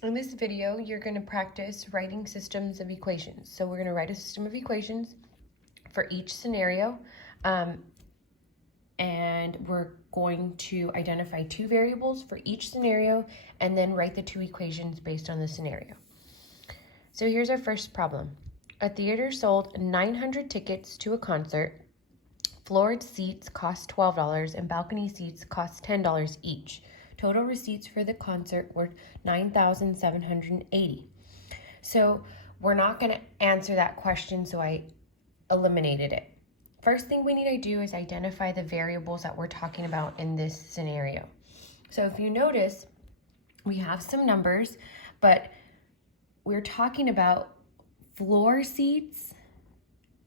In this video, you're going to practice writing systems of equations. So we're going to write a system of equations for each scenario, and we're going to identify two variables for each scenario and then write the two equations based on the scenario. So here's our first problem. A theater sold 900 tickets to a concert. Floored seats cost $12 and balcony seats cost $10 each. Total receipts for the concert were $9,780. So we're not going to answer that question, so I eliminated it. First thing we need to do is identify the variables that we're talking about in this scenario. So if you notice, we have some numbers, but we're talking about floor seats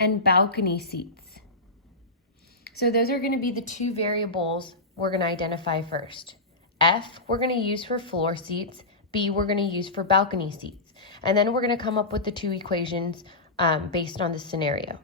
and balcony seats. So those are going to be the two variables we're going to identify first. F we're going to use for floor seats, B we're going to use for balcony seats. And then we're going to come up with the two equations based on the scenario.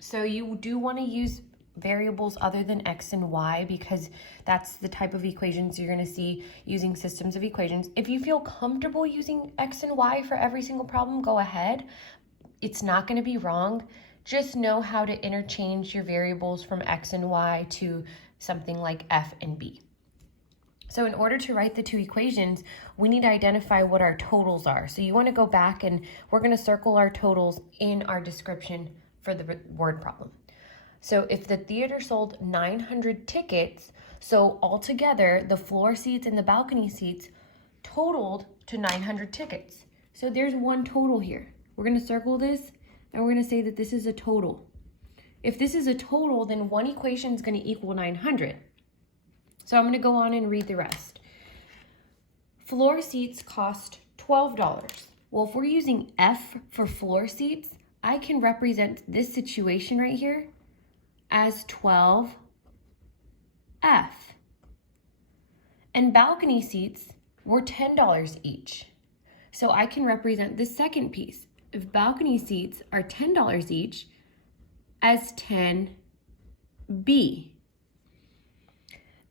So you do want to use variables other than X and Y because that's the type of equations you're going to see using systems of equations. If you feel comfortable using X and Y for every single problem, go ahead. It's not going to be wrong. Just know how to interchange your variables from X and Y to something like F and B. So in order to write the two equations, we need to identify what our totals are. So you want to go back and we're going to circle our totals in our description for the word problem. So if the theater sold 900 tickets, so altogether the floor seats and the balcony seats totaled to 900 tickets. So there's one total here. We're going to circle this and we're going to say that this is a total. If this is a total, then one equation is going to equal 900. So I'm going to go on and read the rest. Floor seats cost $12. Well, if we're using F for floor seats, I can represent this situation right here as 12F. And balcony seats were $10 each. So I can represent the second piece. If balcony seats are $10 each as 10B.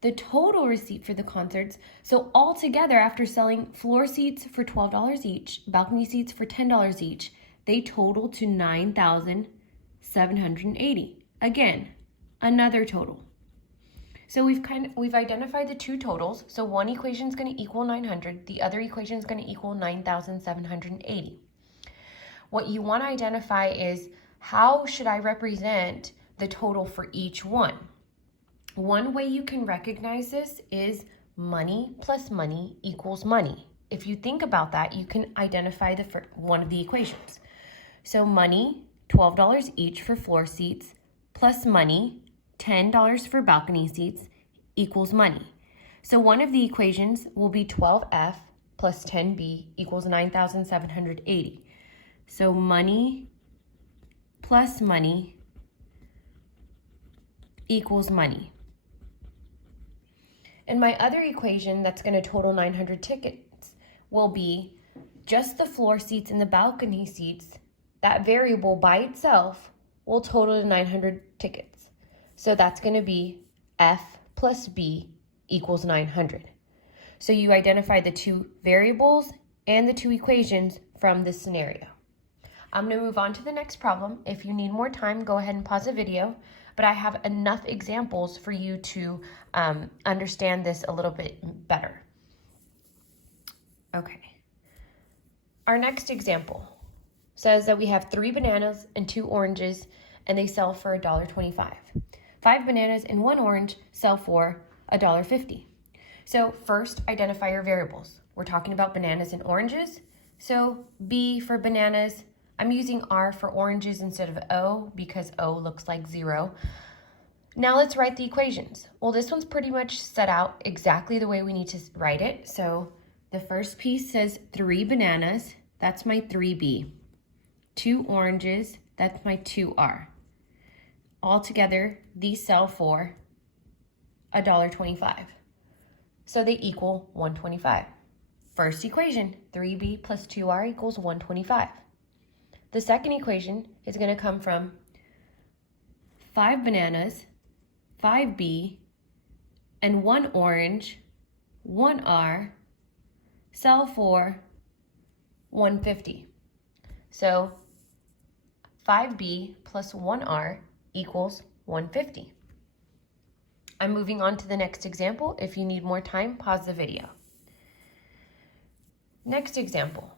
The total receipt for the concerts, so altogether after selling floor seats for $12 each, balcony seats for $10 each, they total to $9,780. Again, another total. So we've identified the two totals. So one equation is going to equal 900, the other equation is going to equal 9,780. What you want to identify is how should I represent the total for each one? One way you can recognize this is money plus money equals money. If you think about that, you can identify one of the equations. So money, $12 each for floor seats, plus money, $10 for balcony seats, equals money. So one of the equations will be 12F plus 10B equals 9,780. So money plus money equals money. And my other equation that's going to total 900 tickets will be just the floor seats and the balcony seats. That variable by itself will total to 900 tickets. So that's going to be F plus B equals 900. So you identify the two variables and the two equations from this scenario. I'm going to move on to the next problem. If you need more time, go ahead and pause the video. But I have enough examples for you to understand this a little bit better. Okay. Our next example says that we have 3 bananas and 2 oranges, and they sell for $1.25. 5 bananas and 1 orange sell for $1.50. So first, identify your variables. We're talking about bananas and oranges. So B for bananas. I'm using R for oranges instead of O because O looks like 0. Now let's write the equations. Well, this one's pretty much set out exactly the way we need to write it. So the first piece says 3 bananas, that's my 3B. 2 oranges, that's my 2R. Altogether, these sell for $1.25. So they equal 125. First equation, 3B plus 2R equals 125. The second equation is going to come from 5 bananas, 5B, and 1 orange, 1R, sell for $150. So 5B plus 1R equals $150. I'm moving on to the next example. If you need more time, pause the video. Next example.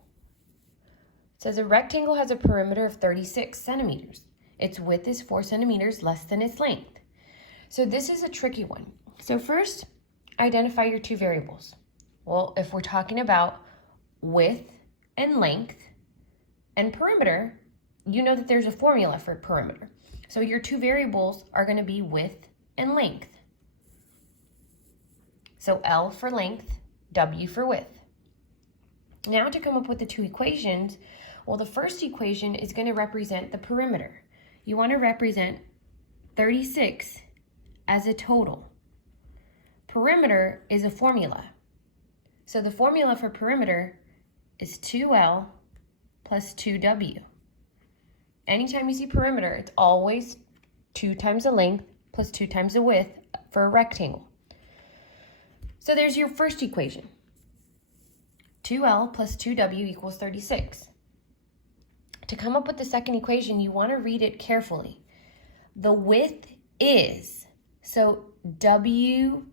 It says a rectangle has a perimeter of 36 centimeters. Its width is 4 centimeters less than its length. So this is a tricky one. So first, identify your two variables. Well, if we're talking about width and length and perimeter, you know that there's a formula for perimeter. So your two variables are going to be width and length. So L for length, W for width. Now to come up with the two equations, well, the first equation is going to represent the perimeter. You want to represent 36 as a total. Perimeter is a formula. So the formula for perimeter is 2L plus 2W. Anytime you see perimeter, it's always 2 times the length plus 2 times the width for a rectangle. So there's your first equation. 2L plus 2W equals 36. To come up with the second equation, you want to read it carefully. The width is, so W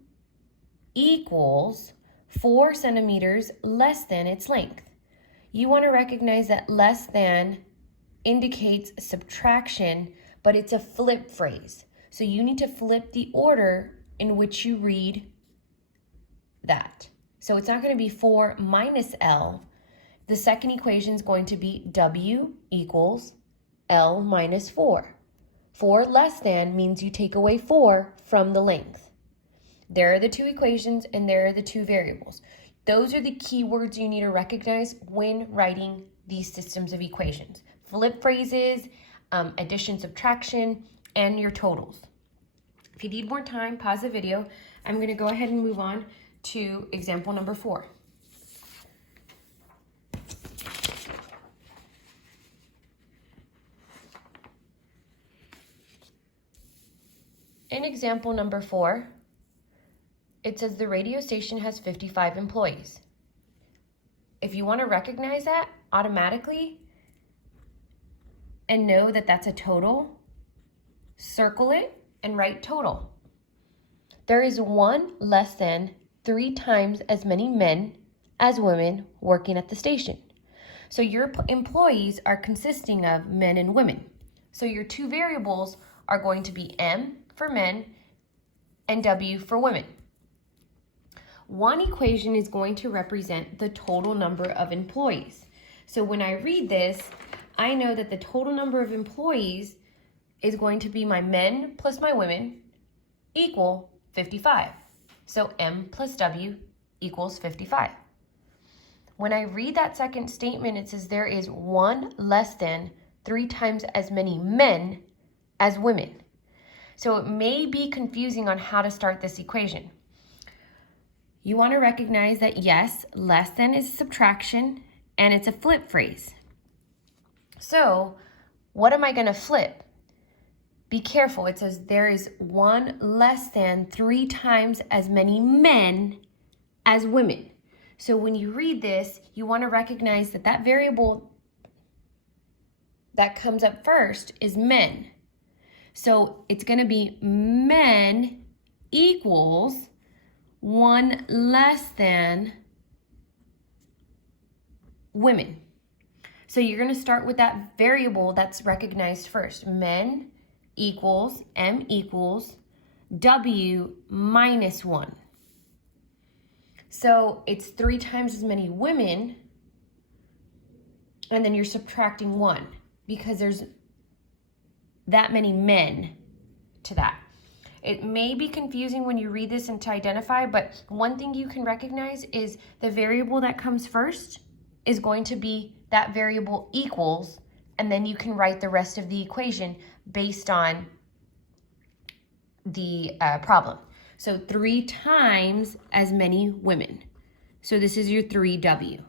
equals 4 centimeters less than its length. You want to recognize that less than indicates subtraction, but it's a flip phrase. So you need to flip the order in which you read that. So it's not going to be 4 minus L. The second equation is going to be W equals L minus 4. 4 less than means you take away 4 from the length. There are the two equations and there are the two variables. Those are the key words you need to recognize when writing these systems of equations. Flip phrases, addition, subtraction, and your totals. If you need more time, pause the video. I'm going to go ahead and move on to example number 4. In example number 4, it says the radio station has 55 employees. If you want to recognize that automatically and know that that's a total, circle it and write total. There is 1 less than 3 times as many men as women working at the station. So your employees are consisting of men and women. So your two variables are going to be M for men and W for women. One equation is going to represent the total number of employees. So when I read this, I know that the total number of employees is going to be my men plus my women equal 55. So M plus W equals 55. When I read that second statement, it says there is 1 less than 3 times as many men as women. So it may be confusing on how to start this equation. You want to recognize that yes, less than is subtraction and it's a flip phrase. So what am I going to flip? Be careful. It says there is 1 less than 3 times as many men as women. So when you read this, you want to recognize that that variable that comes up first is men. So it's going to be men equals 1 less than women. So you're going to start with that variable that's recognized first. Men equals, M equals, W minus 1. So it's 3 times as many women, and then you're subtracting 1 because there's that many men to that. It may be confusing when you read this and to identify, but one thing you can recognize is the variable that comes first is going to be that variable equals, and then you can write the rest of the equation based on the problem. So 3 times as many women. So this is your 3W.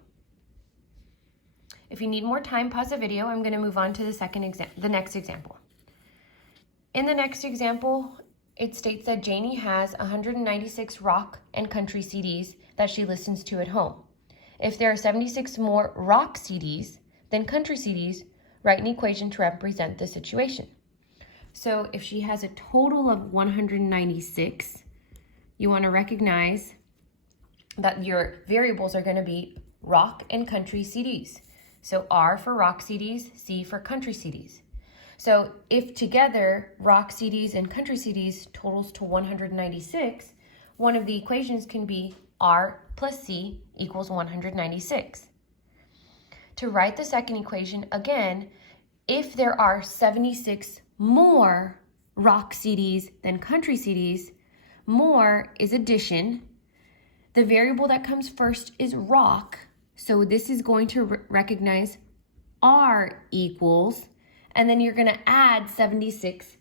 If you need more time, pause the video. I'm going to move on to the next example. In the next example, it states that Janie has 196 rock and country CDs that she listens to at home. If there are 76 more rock CDs than country CDs, write an equation to represent the situation. So if she has a total of 196, you want to recognize that your variables are going to be rock and country CDs. So R for rock CDs, C for country CDs. So if together rock CDs and country CDs totals to 196, one of the equations can be R plus C equals 196. To write the second equation, again, if there are 76 more rock CDs than country CDs, more is addition. The variable that comes first is rock, so this is going to recognize R equals, and then you're going to add 76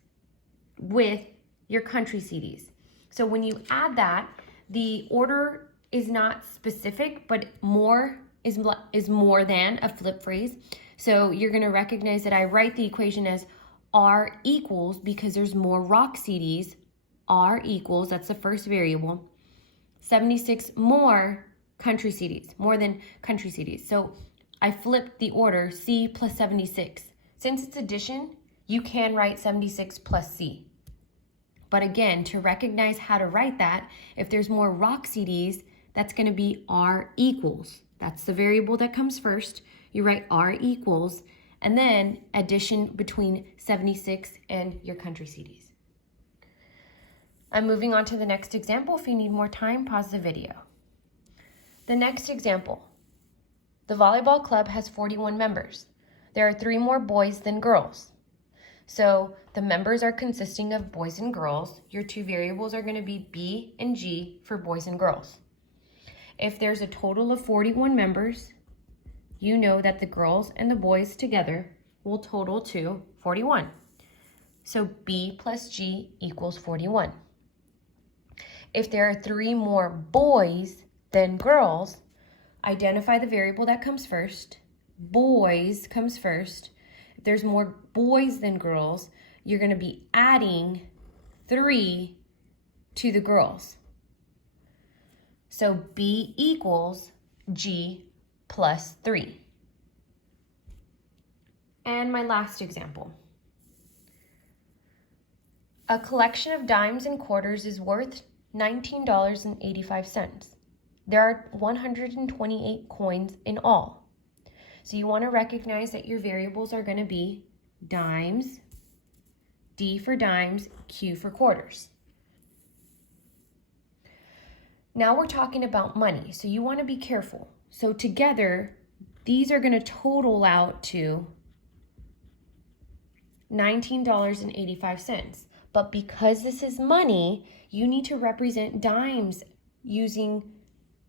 with your country CDs. So when you add that, the order is not specific, but more is more than a flip phrase. So you're going to recognize that I write the equation as R equals, because there's more rock CDs, R equals, that's the first variable, 76 more country CDs, more than country CDs. So I flipped the order, C plus 76. Since it's addition, you can write 76 plus C. But again, to recognize how to write that, if there's more rock CDs, that's going to be R equals. That's the variable that comes first. You write R equals, and then addition between 76 and your country CDs. I'm moving on to the next example. If you need more time, pause the video. The next example. The volleyball club has 41 members. There are 3 more boys than girls. So the members are consisting of boys and girls. Your 2 variables are going to be B and G for boys and girls. If there's a total of 41 members, you know that the girls and the boys together will total to 41. So B plus G equals 41. If there are 3 more boys than girls, identify the variable that comes first. Boys comes first. If there's more boys than girls, you're going to be adding 3 to the girls. So B equals G plus 3. And my last example. A collection of dimes and quarters is worth $19.85. There are 128 coins in all. So you want to recognize that your variables are going to be dimes, D for dimes, Q for quarters. Now we're talking about money, so you want to be careful. So together, these are going to total out to $19.85. But because this is money, you need to represent dimes using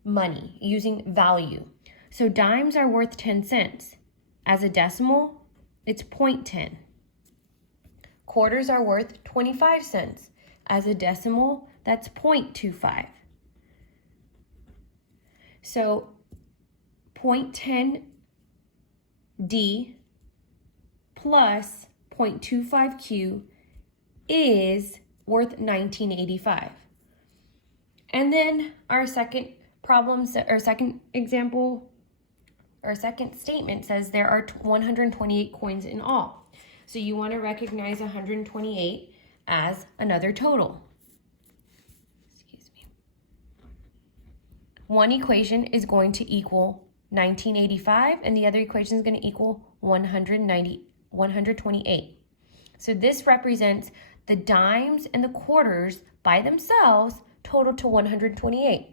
money, using value. So dimes are worth 10 cents. As a decimal, it's 0.10. Quarters are worth 25 cents. As a decimal, that's 0.25. So 0.10 D plus 0.25 Q is worth $19.85. And then our second example, our second statement says there are 128 coins in all. So you want to recognize 128 as another total. Excuse me. One equation is going to equal 1985 and the other equation is going to equal 128. So this represents the dimes and the quarters by themselves total to 128.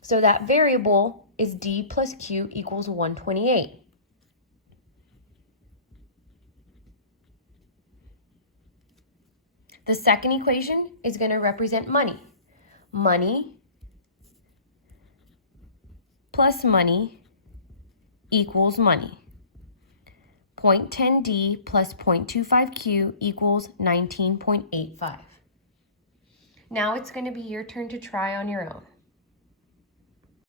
So that variable is D plus Q equals 128. The second equation is going to represent money. Money plus money equals money. 0.10D plus 0.25Q equals 19.85. Now it's going to be your turn to try on your own.